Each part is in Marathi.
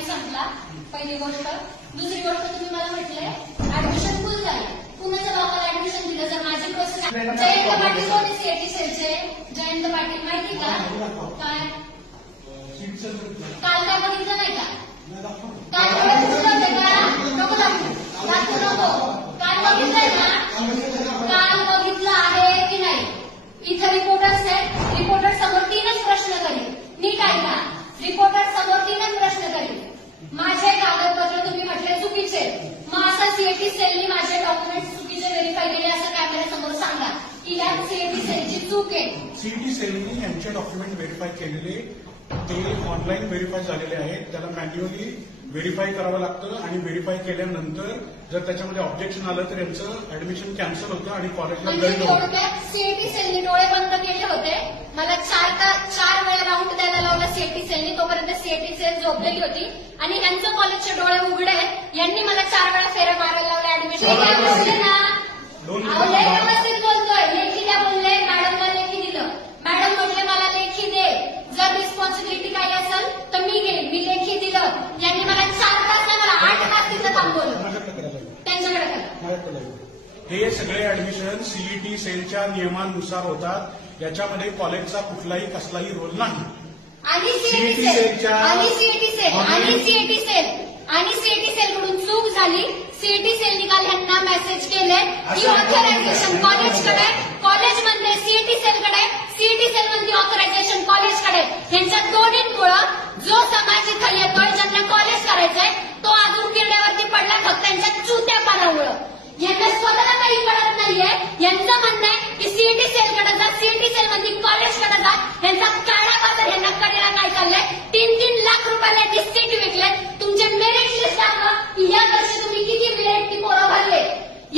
टाइम संपला, पहिली गोष्ट. दुसरी गोष्ट, तुम्ही मला म्हटलंय ऍडमिशन फुल झालं. कुणाच्या बापाला ऍडमिशन दिलं? जर माझी प्रोसेस. जयंत पाटील कोणी सीएटी सेलचे? जयंत पाटील माहिती का? काय काल काय बघितलं नाही का? काल बघितलं होते का? नको दाखवू नको. काल बघितलंय ना? काल बघितलं आहे की नाही? इथं रिपोर्टर्स आहेत. रिपोर्टर समोर 3च प्रश्न करील. नीट ऐका. रिपोर्टर समोर 3च प्रश्न करील. माझे कागदपत्र तुम्ही म्हटले चुकीचे, मग असं सीएटी सेलनी माझे डॉक्युमेंट चुकीचे व्हेरीफाय केले असं कॅमेऱ्यासमोर सांगा की यात सीएटी सेलची चूक आहे. सीईटी सेलनी यांचे डॉक्युमेंट व्हेरीफाय केलेले ते ऑनलाईन व्हेरीफाय झालेले आहेत. त्याला मॅन्युअली व्हेरीफाय करावं लागतं आणि व्हेरीफाय केल्यानंतर जर त्याच्यामध्ये ऑब्जेक्शन आलं तर यांचं ऍडमिशन कॅन्सल होतं आणि कॉलेजला म्हणजे दंड होतो. थोडक्यात सीएटी सेलनी डोळे बंद केले होते. मला 4 वेळा राऊंड द्यायला लावला सीएटी सेलनी. तोपर्यंत सीएटी सेल झोपलेली होती आणि यांचं कॉलेजचे डोळे उघडे आहेत. यांनी मला 4 वेळा फेऱ्या मारायला लावल्या ऍडमिशन ना. व्यवस्थित बोलतोय. लेखी द्या बोलले. मॅडमला लेखी दिलं. मॅडम म्हटले मला लेखी दे. जर रिस्पॉन्सिबिलिटी काही असेल तर मी घेईन. मी लेखी दिलं. यांनी मला 4 तास नाही, मला 8 तास तिथं थांबवलं. त्यांच्याकडे करा. हे सगळे ऍडमिशन सीईटी सेलच्या नियमानुसार होतात. याच्यामध्ये कॉलेजचा कुठलाही कसलाही रोल नाही. आणि सीएटी सेल आणि सीएटी सेल आणि सीएटी सेल आणि सीएटी सेल कडून चूक झाली. सीएटी सेलनी काल ह्यांना मेसेज केले की ऑथरायझेशन कॉलेजकडे, कॉलेजमध्ये सीएटी सेलकडे, सीएटी सेल मध्ये ऑथरायझेशन कॉलेजकडे. यांच्या दोन्हींमुळं जो समाज इथं येतोय, ज्यांना कॉलेज करायचंय, तो अजून किरड्यावरती पडला फक्त त्यांच्या चुत्यापणामुळं. यांना स्वतःला काही कळत नाहीये. यांचं म्हणणं आहे की सीएटी सेलकडे जा, सीएटी सेल मध्ये कॉलेजकडे जा. यांचा काळा बाजार यांना कळलेला काय चाललंय? 3-3 लाख रुपयाला ती सीट विकलेत. तुमचे मेरिट लिस्ट दाखवा की या वर्षी तुम्ही किती मेरिटची पोरं भरले.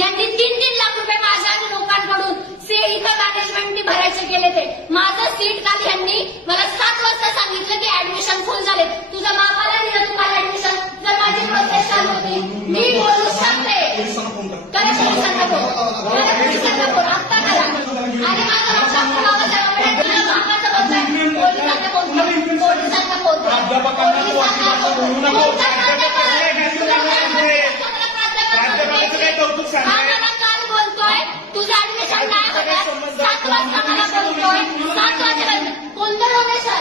यांनी 3-3 लाख रुपये माझ्या लोकांकडून इथं मॅनेजमेंटनी भरायचे केले. ते माझं सीट काल यांनी मला 7 वाजता सांगितलं की ऍडमिशन फुल झाले. तुझ्या बापाला दिलं तुम्हाला ऍडमिशन. जर माझी प्रोसेस चालू होती मी बोलू शकते. करा पोलिसांना फोन. करा पोलिसांना फोन. आत्ता करा. आणि माझं लक्षात ठेवा पोलिसांना फोन. पोलिसांना फोन. काल बोलतोय तुझं ऍडमिशन काय होतं? 7 वाजता मला बोलतोय. 7 वाजेपर्यंत कोणतं डोनेशन?